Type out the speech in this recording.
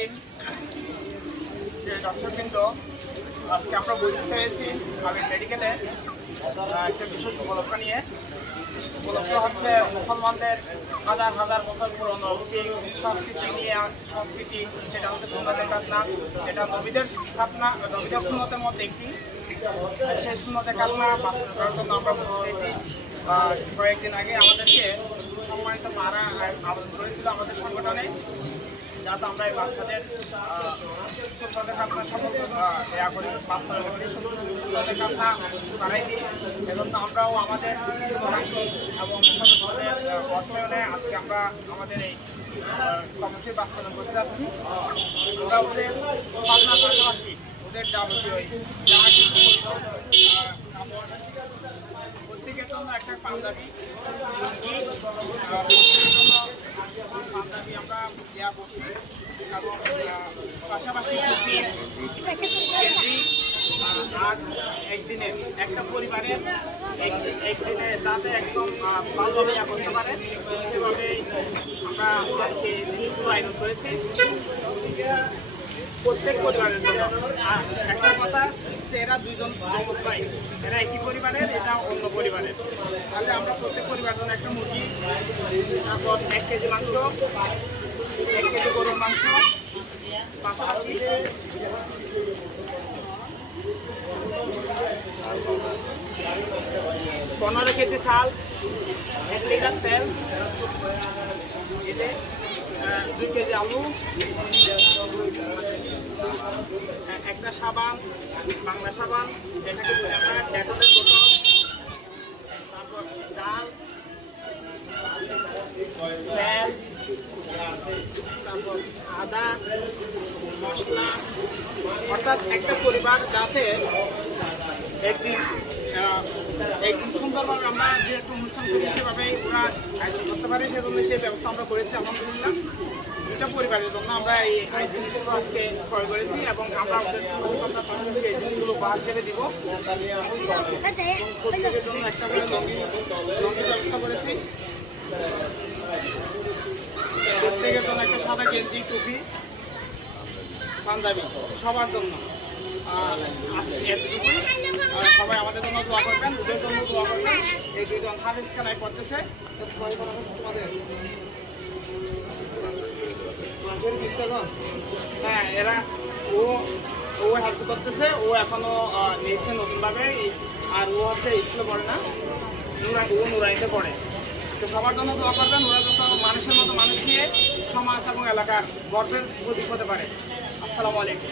দিন যে দর্শকবৃন্দ, আজকে আমরা বৈশিষ্ট্য হয়েছি আমি মেডিকেলে একটা বিশেষ উপলক্ষ নিয়ে। উপলক্ষ হচ্ছে মুসলমানদের হাজার হাজার বছর পুরনো সংস্কৃতি নিয়ে সংস্কৃতি, সেটা হচ্ছে সুন্নতের খাতনা। এটা নবীদের খাতনা, নবীদের সুন্নতের মধ্যে একটি। সেই সুন্নতের খাতনা বাস্তবায়ন করার জন্য আমরা বসেছি। কয়েকদিন আগে আমাদেরকে সম্মানিত মারা আবেদন করেছিল আমাদের সংগঠনে, যাতে আমরা এই বাচ্চাদের সুন্নতের খাতনা সম্পর্কে দেওয়া করি, বাস্তবায়ন করি, সুন্নতের খাতনা করাই দিই। এজন্য আমরাও আমাদের এবং সদস্যদের অর্থায়নে আজকে আমরা আমাদের এই কর্মসূচি বাস্তবায়ন করতে যাচ্ছি। ওরা ওদের খাতনার পাশাপাশি ওদের যাবতীয় যা কিছু প্রত্যেকের জন্য একটা পাঞ্জাবি, পাঞ্জাবি আমরা দেওয়া করছি এবং পাশাপাশি আর একদিনে একটা পরিবারের একদিনে যাতে একদম ভালোভাবে করতে পারে সেভাবেই আমরা আজকে জিনিসগুলো আয়োজন করেছি প্রত্যেক পরিবারের জন্য। আর একটা কথা, এরা দুইজন যমজ ভাই, এরা একই পরিবারের, এটা অন্য পরিবারের। তাহলে আমরা প্রত্যেক পরিবারের জন্য একটা মুরগি, তারপর 1 কেজি মাংস, 1 কেজি গরুর মাংস, পাশাপাশি 15 কেজি চাল, 1 লিটার তেল, 2 কেজি আলু, একটা সাবান, বাংলা সাবান, যেটাকে আমরা ডেটলের বোতল, তারপর ডাল, তেল, তারপর আদা, মশলা। অর্থাৎ একটা পরিবার যাতে একদিন সুন্দরভাবে আমরা যে একটা অনুষ্ঠান করি সেভাবে ওরা আয়োজন করতে পারি, সেজন্য সেই ব্যবস্থা আমরা করেছি আলহামদুলিল্লাহ। দুটা পরিবারের জন্য আমরা এই জিনিসগুলো আজকে ক্রয় করেছি এবং আমরা আমাদের এই জিনিসগুলো উপহার হিসেবে দিব। প্রত্যেকের জন্য একটা করে লঙ্গির ব্যবস্থা করেছি, প্রত্যেকের জন্য একটা সাদা গেঞ্জি, টুপি, পাঞ্জাবি, সবার জন্য। এতটুকুই, সবাই আমাদের জন্য দোয়া করবেন, ওদের জন্য দোয়া করবেন। এই দুজন হাদিস খানায় পড়তেছে, হ্যাঁ এরা ও হেল্প করতেছে, ও এখনো নিয়েছে নতুনভাবে, আর ও হচ্ছে স্কুলে পড়ে না, ও নুরাইতে পড়ে। তো সবার জন্য দোয়া করবেন, ওরা যত মানুষের মতো মানুষ নিয়ে সমাজ এবং এলাকার গর্বের প্রতীক হতে পারে। আসসালামু আলাইকুম।